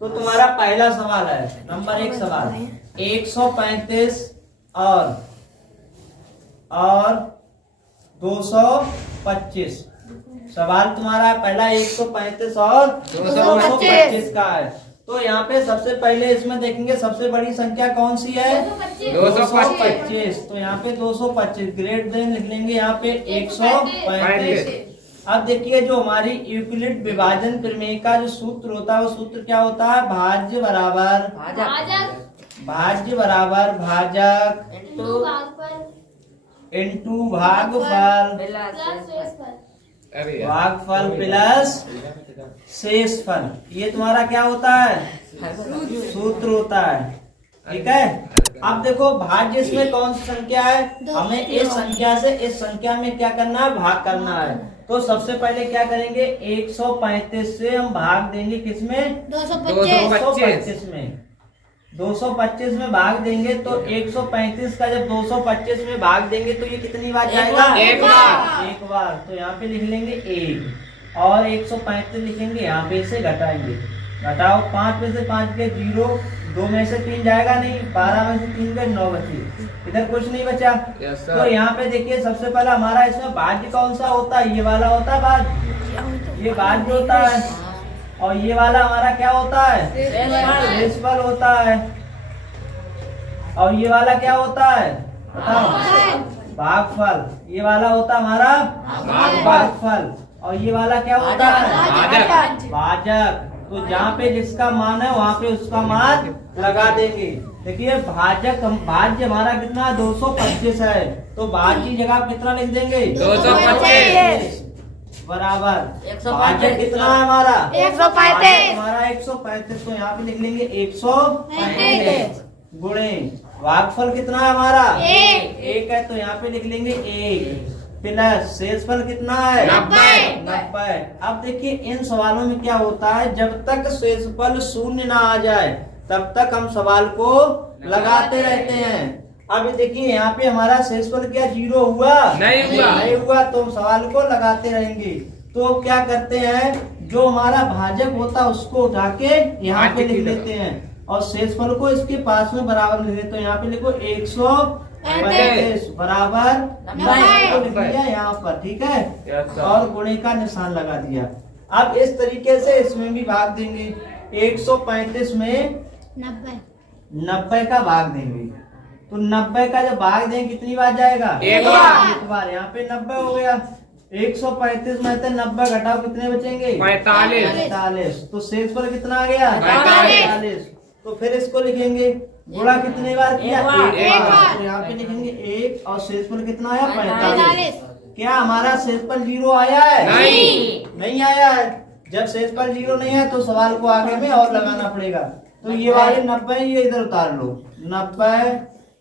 तो तुम्हारा पहला सवाल है, नंबर 1 सवाल 135 और 225। सवाल तुम्हारा पहला 135 और 225 का है। तो यहाँ पे सबसे पहले इसमें देखेंगे सबसे बड़ी संख्या कौन सी है, 225। तो यहाँ पे 225 ग्रेट देन लिख लेंगे यहाँ पे 135। अब देखिए जो हमारी यूक्लिड विभाजन प्रमेय का जो सूत्र होता है वो सूत्र क्या होता है, भाज्य बराबर भाजक इंटू भागफल प्लस शेषफल। ये तुम्हारा क्या होता है, सूत्र होता है। ठीक है। अब देखो भाज्य इसमें कौन सी संख्या है, हमें इस संख्या से इस संख्या में क्या करना है, भाग करना है। तो सबसे पहले क्या करेंगे, 135 से हम भाग देंगे किसमें, 225 में। 225 में भाग देंगे तो 135 का जब 225 में भाग देंगे तो ये कितनी बार जाएगा, एक बार। तो यहाँ पे लिख लेंगे 1 और 135 लिखेंगे, यहाँ पे से घटाएंगे, घटाओ 5 में से 5 के 0, 2 में से 3 जाएगा नहीं, 12 में से 3 गए 9 बचे, इधर कुछ नहीं बचा। तो यहाँ पे देखिए सबसे पहला हमारा इसमें भाज्य कौन सा होता है, ये वाला होता है भाज्य, ये भाज्य होता है। और ये वाला हमारा क्या होता है, शेषफल होता है। और ये वाला क्या होता है, बताओ, भागफल। ये वाला होता है हमारा भागफल। और ये वाला क्या होता है, भाजक। तो जहाँ पे जिसका मान है वहाँ पे उसका मान लगा देंगे। देखिए भाज्य हमारा कितना 225 है, तो भाज्य की जगह कितना लिख देंगे, 225 बराबर भाजक कितना है हमारा, 135। हमारा 135, तो यहाँ पे लिख लेंगे 135 गुणे भागफल कितना है हमारा, 1 है, तो यहाँ पे लिख लेंगे 1 प्लस शेषफल कितना है, 90। अब देखिए इन सवालों में क्या होता है, जब तक शेषफल 0 ना आ जाए तब तक हम सवाल को लगाते रहते हैं। अब देखिए यहाँ पे हमारा शेषफल क्या 0 हुआ, नहीं हुआ, तो हम सवाल को लगाते रहेंगे। तो क्या करते हैं, जो हमारा भाजक होता है उसको उठा के यहाँ पे लिख लेते हैं और शेषफल को इसके पास में बराबर लिख देते हैं। यहाँ पे लिखो 135 बराबर लिख दिया यहाँ पर, ठीक है, और गुणे का निशान लगा दिया। अब इस तरीके से इसमें भी भाग देंगे, 135 में 90 का भाग देंगे। तो 90 का जब भाग देंगे कितनी बार जाएगा, एक बार। यहाँ पे 90 हो गया, 135 में से 90 घटाओ कितने बचेंगे, 45। तो शेषफल कितना आ गया, 45। तो फिर इसको लिखेंगे, गुणा कितने बार किया, एक बार। तो यहाँ पे लिखेंगे 1 और शेषफल कितना आया, 45। क्या हमारा शेषफल 0 आया है, नहीं आया है। जब शेषफल 0 नहीं है तो सवाल को आगे में और लगाना पड़ेगा। तो ये वाले 90 ये इधर उतार लो, 90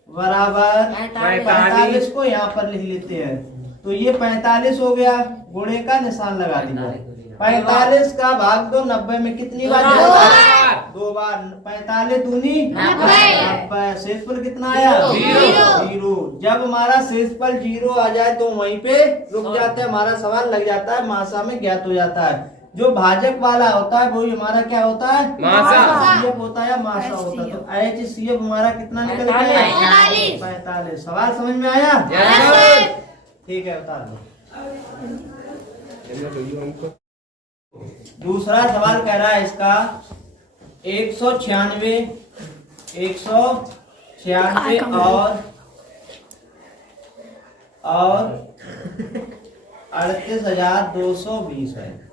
बराबर 45 को यहाँ पर लिख लेते हैं। तो ये 45 हो गया, गुणे का निशान लगा दिया। 45 का भाग दो 90 में कितनी बार जाएगा, 2 बार। 45 दूनी 90। शेषफल कितना आया, 0। जब हमारा शेषफल 0 आ जाए तो वहीं पे रुक जाते हैं, हमारा सवाल लग जाता है, मासा में ज्ञात हो जाता है। जो भाजक वाला होता है वही हमारा क्या होता है, सीएफ होता है या मासा होता है। तो HCF हमारा कितना निकल गया, 45। सवाल समझ में आया, ठीक है, उतार लो। दूसरा सवाल कह रहा है इसका 196 और 38,220 है।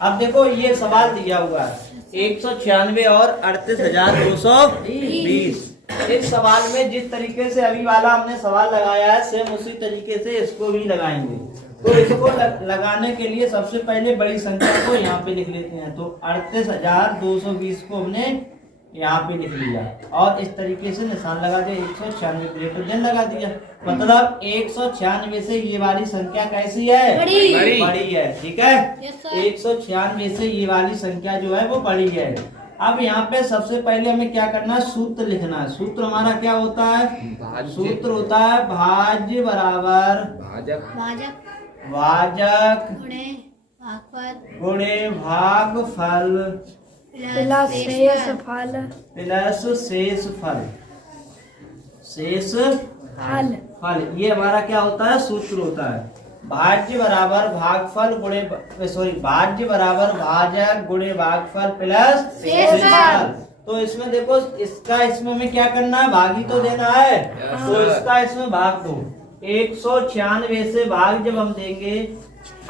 अब देखो ये सवाल दिया हुआ है 196 और 38,220। इस सवाल में जिस तरीके से अभी वाला हमने सवाल लगाया है सेम उसी तरीके से इसको भी लगाएंगे। तो इसको लगाने के लिए सबसे पहले बड़ी संख्या को यहाँ पे लिख लेते हैं। तो 38,220 को हमने यहाँ पे लिख लिया और इस तरीके से निशान लगा दिया, 196 ग्रेटर देन लगा दिया। मतलब 196 से ये वाली संख्या कैसी है, बड़ी है, ठीक है। 196 से ये वाली संख्या जो है वो बड़ी है। अब यहाँ पे सबसे पहले हमें क्या करना है, सूत्र लिखना है। सूत्र हमारा क्या होता है, सूत्र होता है भाज्य बराबर भाजक गुणे भागफल प्लस शेष फल प्लस शेष फल। शेष फल फल ये हमारा क्या होता है, सूत्र होता है। भाज्य बराबर भागफल गुणे भाज्य बराबर भाजक गुणे भागफल प्लस शेष फल। तो इसमें देखो, इसका इसमें हमें क्या करना है, भाग ही तो देना है। तो इसका इसमें भाग दो। 196 से भाग जब हम देंगे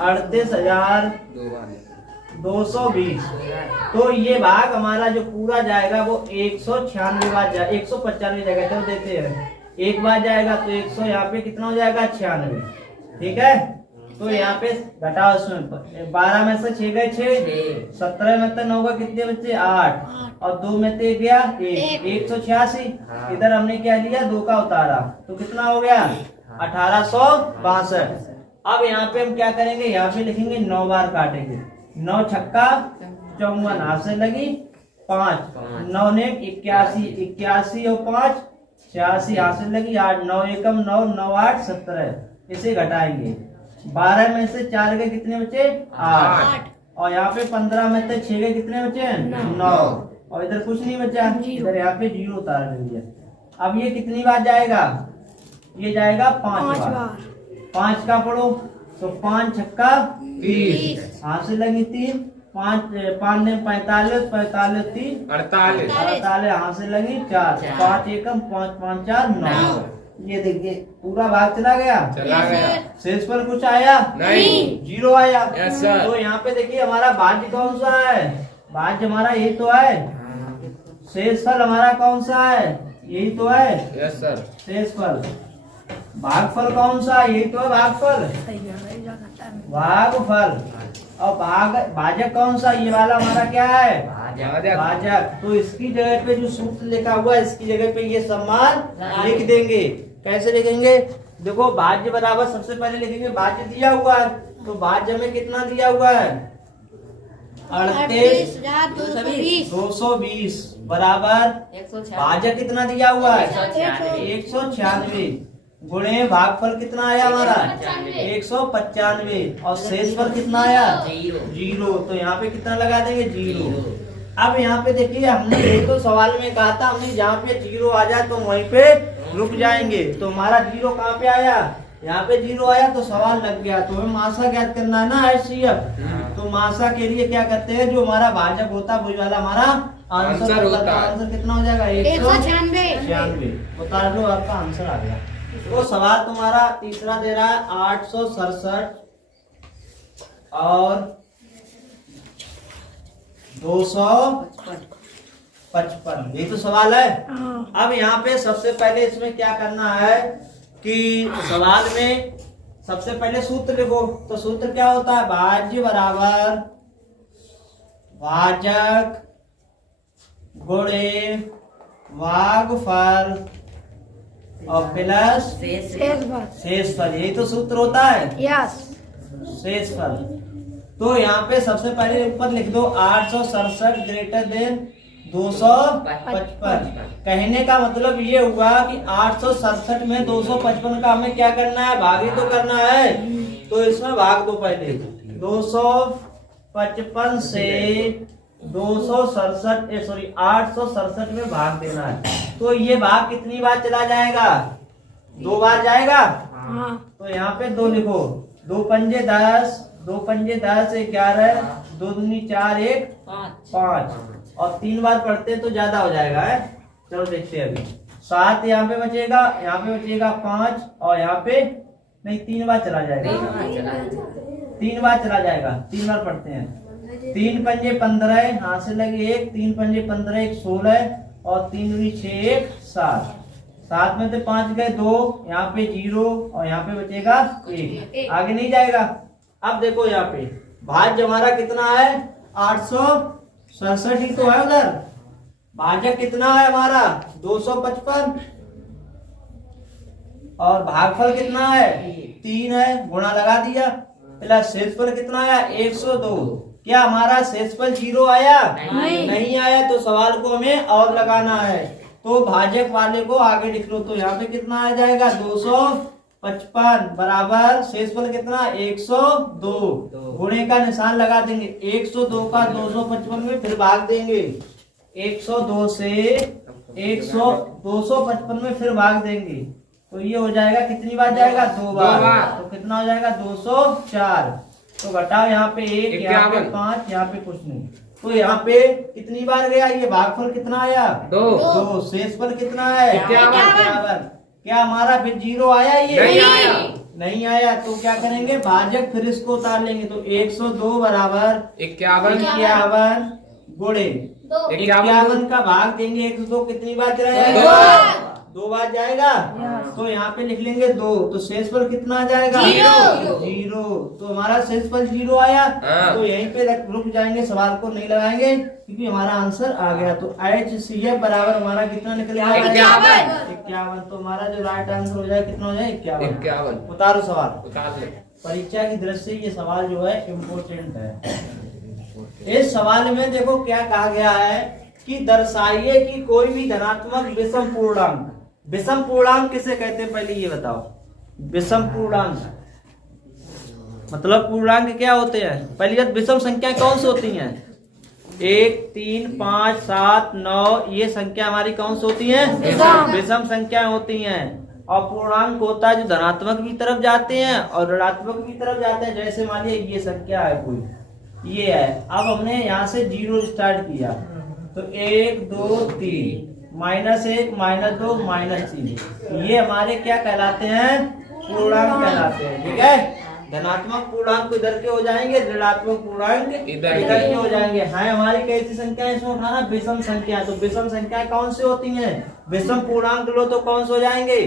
38,220, तो ये भाग हमारा जो पूरा जाएगा वो 196 बार 195 जगह चलो देते हैं, एक बार जाएगा तो 100, यहाँ पे कितना हो जाएगा 96। ठीक है, तो यहाँ पे घटाओ, इसमें 12 में से 6 गए 6, 17 में से 9 का कितने बच्चे 8, और 2 में से गया 186। इधर हमने क्या लिया, 2 का उतारा, तो कितना हो गया 1862। अब यहाँ पे हम क्या करेंगे, यहाँ पे लिखेंगे 9 बार काटेंगे। 9 छक्का 54, हाथ से लगी 5, 9 ने 81, 81 और 5 86, हाथ से लगी 8, 9 एकम 9, 9 8 17। इसे घटाएंगे, 12 में से 4 के कितने बचे 8, और यहाँ पे 15 में से 6 के कितने बचे 9, और इधर कुछ नहीं बचा, इधर यहाँ पे 0 उतार देंगे। अब ये कितनी बार जाएगा, ये जाएगा 5 बार। 5 का पढ़ो, तो 5 छक्का 20, हाथ से लगी 3, 5 ने 45, 45 3 48, हाथ से लगी 4, 5 एकम 5 5 4 9। ये देखिए पूरा भाग चला गया, शेष पर कुछ आया नहीं, 0 आया। Yes sir. तो यहाँ पे देखिए हमारा भाज्य कौन सा है, भाज्य हमारा यही तो है। शेष फल हमारा कौन सा है, यही तो है। Yes sir. शेष फल। भागफल कौन सा, यही तो है भागफल, भागफल। और भाजक कौन सा, ये वाला हमारा क्या है, भाजक। तो इसकी जगह पे जो सूत्र लिखा हुआ है, इसकी जगह पे ये सम्मान लिख देंगे। कैसे लिखेंगे, देखो भाज्य बराबर सबसे पहले लिखेंगे, भाज्य दिया हुआ है, तो भाज्य में कितना दिया हुआ है 38,220 बराबर भाजक कितना दिया हुआ है 196, गुणे भागफल कितना आया हमारा 195, और शेष पर कितना आया 0। तो यहाँ पे कितना लगा देंगे 0। अब यहाँ पे देखिए, हमने ये तो सवाल में कहा था, हमने जहाँ पे 0 आ जाए तो वहीं पे रुक जाएंगे। तो हमारा 0 कहाँ पे आया, यहाँ पे 0 आया, तो सवाल लग गया। तो हमें मासा ज्ञात करना है ना, HCF। तो मासा के लिए क्या करते हैं, जो हमारा भाजक होता है वही वाला हमारा आंसर होता है। आंसर कितना हो जाएगा 196। उतार लो, आपका आंसर आ गया। वो सवाल तुम्हारा तीसरा दे रहा है 867 और 255, ये तो सवाल है। अब यहाँ पे सबसे पहले इसमें क्या करना है कि सवाल में सबसे पहले सूत्र लिखो। तो सूत्र क्या होता है, भाज्य बराबर भाजक गुणे भागफल और प्लस शेष फल, यही तो सूत्र होता है। यस। शेष फल। तो यहाँ पे सबसे पहले ऊपर लिख दो 867 ग्रेटर देन 255। कहने का मतलब ये हुआ कि 867 में 255 का हमें क्या करना है, भाग ही तो करना है। तो इसमें भाग दो पहले, 255 से 867 में भाग देना है। तो ये भाग कितनी बार चला जाएगा, 2 बार जाएगा। तो यहाँ पे 2 लिखो, 2 पंजे 10, 2 पंजे 10 11, 2 दूनी 4 1 5, और 3 बार पढ़ते तो ज्यादा हो जाएगा है। चलो देखते हैं अभी। 7 यहाँ पे बचेगा, यहाँ पे बचेगा 5, और यहाँ पे नहीं 3 बार चला जाएगा, 3 बार चला जाएगा। 3 बार पढ़ते हैं। 3 पंजे 15, हाथ से लगे 1, 3 पंजे 15 1 16, और 3 दूनी 6 1 7, 7 में से 5 गए 2, यहाँ पे 0, और यहाँ पे बचेगा 1, आगे नहीं जाएगा। अब देखो यहाँ पे भाज्य हमारा कितना है 867 ही तो है, उधर भाजक कितना है हमारा 255, और भागफल कितना है 3 है, गुणा लगा दिया, प्लस शेषफल कितना आया 102। क्या हमारा शेषफल 0 आया, नहीं आया। तो सवाल को हमें और लगाना है, तो भाजक वाले को आगे लिख लो। तो यहाँ पे कितना आ जाएगा 55 बराबर शेषफल कितना 102 गुणे का निशान लगा देंगे 102 का 255 में फिर भाग देंगे 102 से 255 में फिर भाग देंगे तो ये हो जाएगा कितनी बार जाएगा 2 बार तो कितना हो जाएगा 204 तो घटाओ यहाँ पे 1 यहाँ पे 5 यहाँ पे कुछ नहीं तो यहाँ पे कितनी बार गया ये भागफल कितना आया 2 शेषफल कितना है 51 क्या हमारा फिर 0 आया ये नहीं आया तो क्या करेंगे भाजक फिर इसको उतार लेंगे तो 102 बराबर 51 गुणे 51 का भाग देंगे 102 कितनी बार जाएगा 2 बार जाएगा तो यहाँ पे लिख लेंगे 2 तो शेषफल कितना आ जाएगा 0 तो हमारा शेषफल 0 आया तो यहीं पे रुक जाएंगे सवाल को नहीं लगाएंगे क्योंकि हमारा आंसर आ गया तो HCF बराबर हमारा कितना निकल आया 51 तो हमारा जो राइट आंसर हो जाए कितना हो जाए 51 उतारो सवाल परीक्षा की दृष्टि से ये सवाल जो है इम्पोर्टेंट है इस सवाल में देखो क्या कहा गया है कि दर्शाइए कि कोई भी धनात्मक विषम पूर्णांक किसे कहते हैं पहले ये बताओ विषम पूर्णांक मतलब पूर्णांक क्या होते हैं पहली बात विषम संख्या कौन सी होती हैं 1 3 5 7 9 ये संख्या हमारी कौन सी होती है विषम संख्या होती हैं और पूर्णांक होता है जो धनात्मक की तरफ जाते हैं और ऋणात्मक की तरफ जाते हैं जैसे मान लिया ये संख्या है कोई ये है अब हमने यहाँ से 0 स्टार्ट किया तो 1 2 3 -1 -2 -3 ये हमारे क्या कहलाते हैं पूर्णांक कहलाते हैं ठीक है धनात्मक पूर्णांक इधर के हो जाएंगे ऋणात्मक पूर्णांक इधर के हो जाएंगे है हमारी कैसी संख्या है इसमें उठाना विषम संख्या तो विषम संख्या कौन सी होती हैं विषम पूर्णांक लो तो कौन से हो जाएंगे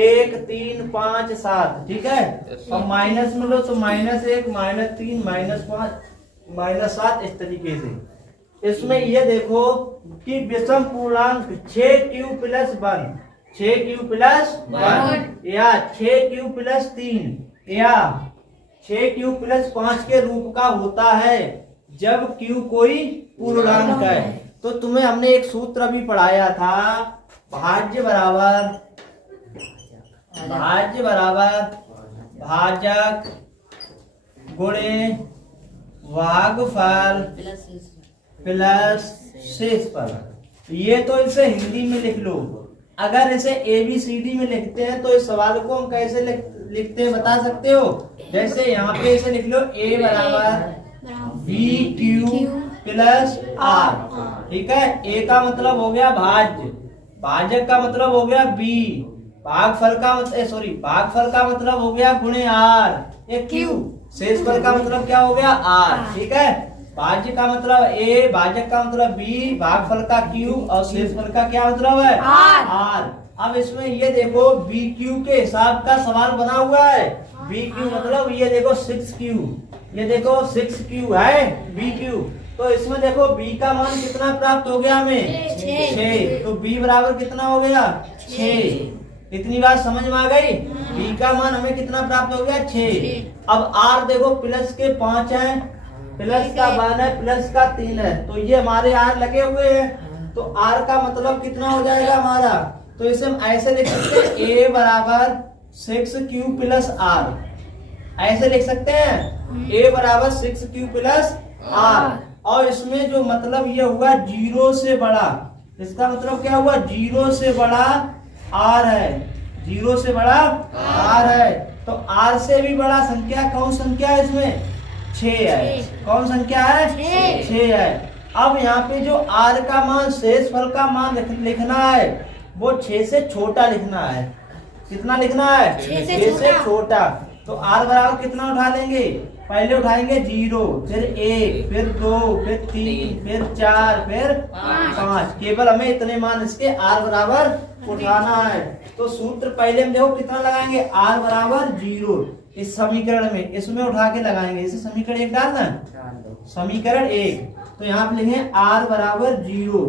1 3 5 7 ठीक है और माइनस में लो तो -1 -3 -5 -7 इस तरीके से इसमें ये देखो कि विषम पूर्णांक 6q + 1 6q + 1 या 6q + 3 या 6q + 5 के रूप का होता है जब q कोई पूर्णांक है तो तुम्हें हमने एक सूत्र भी पढ़ाया था भाज्य बराबर भाजक गुणे भागफल प्लस शेषफल ये तो इसे हिंदी में लिख लो अगर इसे ABCD में लिखते हैं तो इस सवाल को हम कैसे लिखते हैं बता सकते हो जैसे यहाँ पे इसे लिख लो A बराबर BQ + R ठीक है A का मतलब हो गया भाज्य भाजक का मतलब हो गया B भागफल का मतलब हो गया गुणे R ये Q शेषफल का मतलब क्या हो गया R ठीक है भाज्य का मतलब A भाजक का मतलब B भागफल का Q और शेषफल का क्या मतलब है R अब इसमें ये देखो BQ के हिसाब का सवाल बना हुआ है BQ मतलब ये देखो 6Q ये देखो 6Q है BQ तो इसमें देखो B का मान कितना प्राप्त हो गया हमें 6 तो B बराबर कितना हो गया 6 इतनी बात समझ में आ गई B का मान हमें कितना प्राप्त हो गया 6 अब R देखो प्लस के 5 है प्लस का 1 है प्लस का 3 है तो ये हमारे R लगे हुए हैं तो R का मतलब कितना हो जाएगा हमारा तो इसे हम ऐसे लिख सकते हैं A बराबर 6Q + R ऐसे लिख सकते हैं A बराबर 6Q + R और इसमें जो मतलब ये हुआ 0 से बड़ा इसका मतलब क्या हुआ 0 से बड़ा R है 0 से बड़ा R है तो R से भी बड़ा संख्या कौन संख्या है इसमें 6 है कौन संख्या है 6 है अब यहाँ पे जो R का मान शेषफल का मान लिखना है वो 6 से छोटा लिखना है कितना लिखना है 6 से छोटा तो R बराबर कितना उठा लेंगे पहले उठाएंगे 0 फिर 1 फिर 2 फिर 3 फिर 4 फिर 5 केवल हमें इतने मान इसके R बराबर उठाना है तो सूत्र पहले हम देखो कितना लगाएंगे R बराबर 0 इस समीकरण में इसमें उठा के लगाएंगे इसे समीकरण 1 डालना समीकरण 1 तो यहाँ पे लिखेंगे R बराबर 0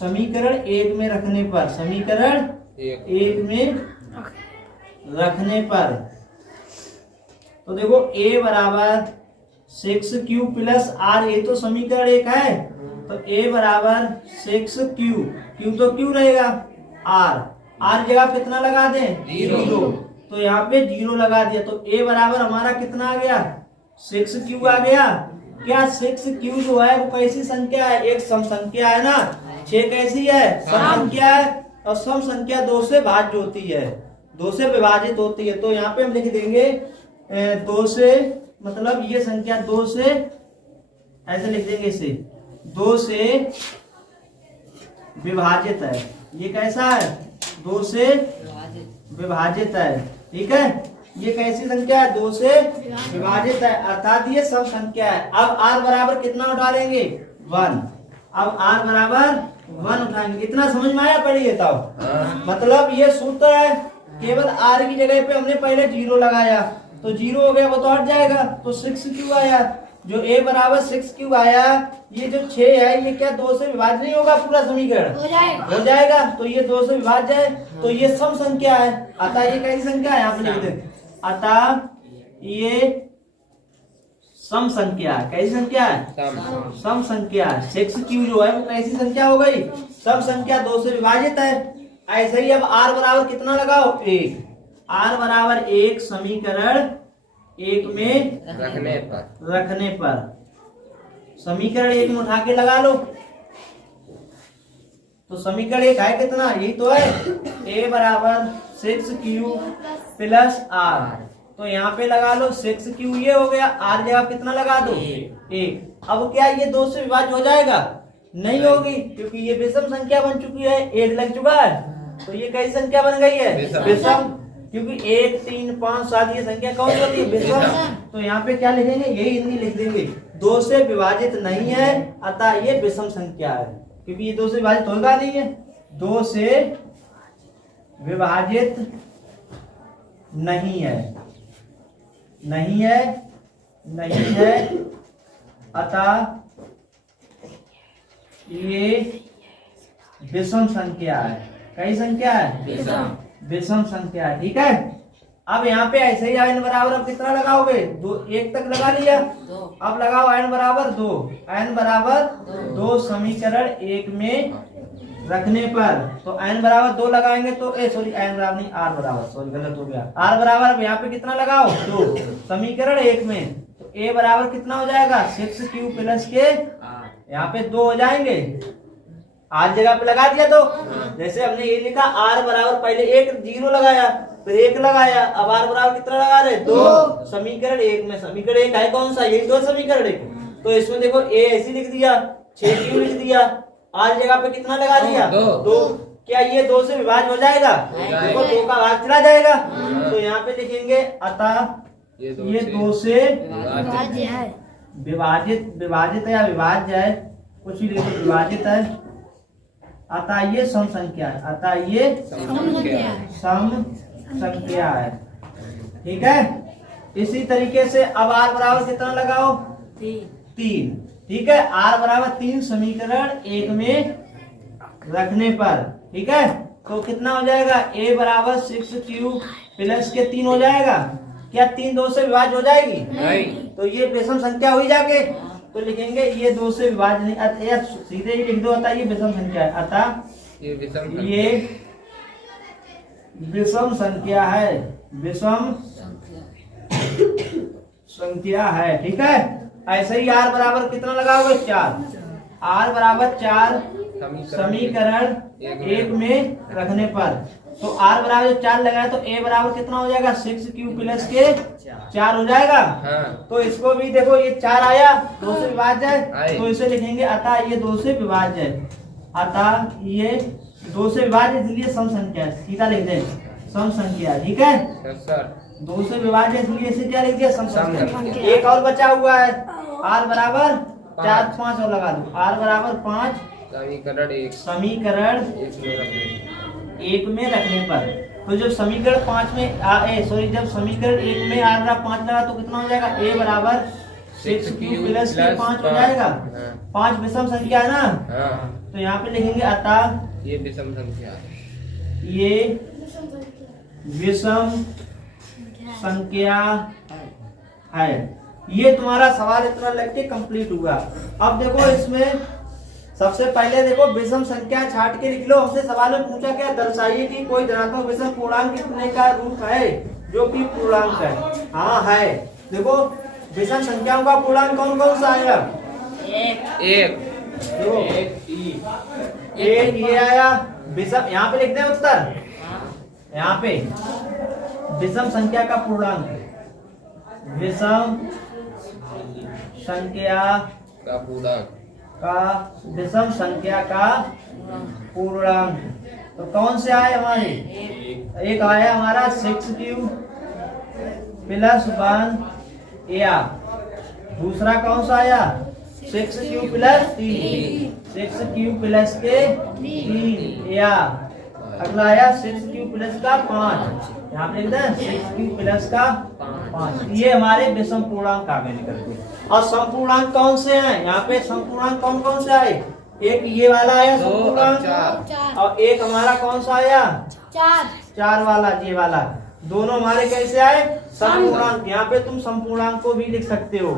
समीकरण 1 में रखने पर समीकरण 1 में रखने पर तो देखो A बराबर 6Q + R ये तो समीकरण 1 है तो A बराबर 6Q Q तो Q रहेगा R जगह कितना लगा दें 0 तो यहाँ पे 0 लगा दिया, तो a बराबर हमारा कितना आ गया 6q आ गया। क्या 6q जो है वो कैसी संख्या है, एक सम संख्या है ना, 6 कैसी है सम संख्या है, और सम संख्या 2 से भाज्य होती है, 2 से विभाजित होती है। तो यहाँ पे हम लिख देंगे 2 से, मतलब ये संख्या 2 से, ऐसे लिख देंगे इसे 2 से विभाजित है। ये कैसा है 2 से विभाजित है, ठीक है। ये कैसी संख्या है 2 से विभाजित है, अर्थात ये सम संख्या है। अब r बराबर कितना उठा लेंगे 1, अब r बराबर 1 उठाएंगे। इतना समझ में आया, पढ़िए तब। मतलब ये सूत्र है, केवल r की जगह पे हमने पहले 0 लगाया, तो 0 हो गया, वो तो हट जाएगा, तो 6q आया। जो a बराबर 6q आया, ये जो 6 है ये क्या 2 से विभाज्य नहीं होगा, पूरा समीकरण हो जाएगा। तो ये 2 से विभाज्य है, तो ये सम संख्या है, अतः ये कैसी संख्या है, यहाँ पे लिख दें, अतः ये सम संख्या है। कैसी संख्या है सम संख्या है। 6q जो है वो कैसी संख्या हो गई, सम संख्या 2 से विभाजित है। ऐसे ही अब r बराबर कितना लगाओ 1, r बराबर 1 समीकरण 1 में रखने पर समीकरण 1 में उठा के लगा लो, तो समीकरण 1 है कितना, यही तो है, a बराबर 6q प्लस r, तो यहाँ पे लगा लो 6q ये हो गया, r जगह कितना लगा दो 1। अब क्या ये 2 से विभाज्य हो जाएगा, नहीं होगी, क्योंकि ये विषम संख्या बन चुकी है, 1 लग चुका है, तो ये कैसी संख्या बन गई है विषम, क्योंकि 1 3 5 7 ये संख्या कौन सी होती है विषम। तो यहाँ पे क्या लिखेंगे, यही हिंदी लिख देंगे, 2 से विभाजित नहीं है, अतः ये विषम संख्या है, क्योंकि ये 2 से विभाजित होगा नहीं है, 2 से विभाजित नहीं है, नहीं है, नहीं है, अतः ये विषम संख्या है। कई संख्या है विषम संख्या है, ठीक है। अब यहाँ पे ऐसे ही n बराबर अब कितना लगाओगे 2, 1 तक लगा लिया, अब लगाओ n बराबर 2, n बराबर 2 समीकरण 1 में रखने पर, तो n बराबर 2 लगाएंगे तो सॉरी n बराबर नहीं r बराबर, सॉरी गलत हो गया, r बराबर अब यहाँ पे कितना लगाओ 2 समीकरण 1 में, तो a बराबर कितना हो जाएगा 6q प्लस के यहाँ पे 2 हो जाएंगे, आज जगह पे लगा दिया। तो जैसे हमने ये लिखा r बराबर पहले 1 0 लगाया, फिर 1 लगाया, अब r बराबर कितना लगा रहे 2 समीकरण 1 में, समीकरण 1 है कौन सा, यही 2 समीकरण 1, तो इसमें देखो a ऐसी लिख दिया, 6q लिख दिया, आज जगह पे कितना लगा दिया 2, क्या ये 2 से विभाज्य हो जाएगा, देखो 2 का भाग चला जाएगा, तो यहाँ पे लिखेंगे अतः ये 2 से विभाजित है या विभाज्य है, कुछ भी लिखो विभाजित है, अतः ये सम संख्या है, अतः ये सम संख्या है, ठीक है। इसी तरीके से अब r बराबर कितना लगाओ 3, ठीक है, r बराबर 3 समीकरण 1 में रखने पर, ठीक है, तो कितना हो जाएगा a बराबर 6q प्लस के 3 हो जाएगा, क्या 3 2 से विभाज्य हो जाएगी नहीं, तो ये विषम संख्या हुई जाके, तो लिखेंगे ये 2 से विभाज्य नहीं, या सीधे ही लिख दो, अतः ये विषम संख्या है, अतः ये विषम संख्या है, विषम संख्या है, ठीक है। ऐसे ही r बराबर कितना लगाओगे 4, r बराबर 4 समीकरण 1 में रखने पर, तो r बराबर 4 लगाया, तो a बराबर कितना हो जाएगा 6q प्लस के 4 हो जाएगा, तो इसको भी देखो ये 4 आया, 2 से विभाज्य है, तो इसे लिखेंगे अतः ये 2 से विभाज्य है, अतः ये 2 से विभाज्य, इसलिए सम संख्या है, सीधा लिख दें सम संख्या, ठीक है, 2 से विभाज्य इसलिए इसे क्या लिख दिया सम संख्या। एक और बचा हुआ है r बराबर 4 5 और लगा दो, r बराबर 5 समीकरण 1 में रखने पर, तो जब समीकरण 5 में जब समीकरण 1 में r बराबर 5 लगा तो कितना हो जाएगा a बराबर 6q प्लस के 5 हो जाएगा, 5 विषम संख्या है ना, तो यहाँ पे लिखेंगे अतः ये विषम संख्या है, ये विषम संख्या है। ये तुम्हारा सवाल इतना लग के कंप्लीट हुआ। अब देखो इसमें सबसे पहले देखो विषम संख्या छाट के लिख लो। हमसे सवाल में पूछा क्या, दर्शाइए कि कोई धनात्मक विषम पूर्णांक कितने का रूप है। जो कि पूर्णांक है। हाँ है, देखो विषम संख्याओं का पूर्णांक कौन कौन सा आया? एक देखो एक ये आया विषम, यहाँ पे लिखते हैं उत्तर, यहाँ पे विषम संख्या का पूर्णांक, विषम संख्या का पूर्णांक, विषम संख्या का पूर्णांक तो कौन से आए हमारे? एक आया हमारा 6 प्लस 1 या दूसरा कौन सा आया? 6 प्लस 3, 6 प्लस के 3 या अगला आया 6 प्लस का 5, यहाँ पे लिखते हैं 6 प्लस का 5। ये हमारे विषम पूर्णांक आ गए निकल के। और समपूर्णांक कौन से हैं? यहाँ पे समपूर्णांक कौन कौन से आए? एक ये वाला आया समपूर्णांक और एक हमारा कौन सा आया? 4 वाला, ये वाला। दोनों हमारे कैसे आए? समपूर्णांक। यहाँ पे तुम समपूर्णांक को भी लिख सकते हो।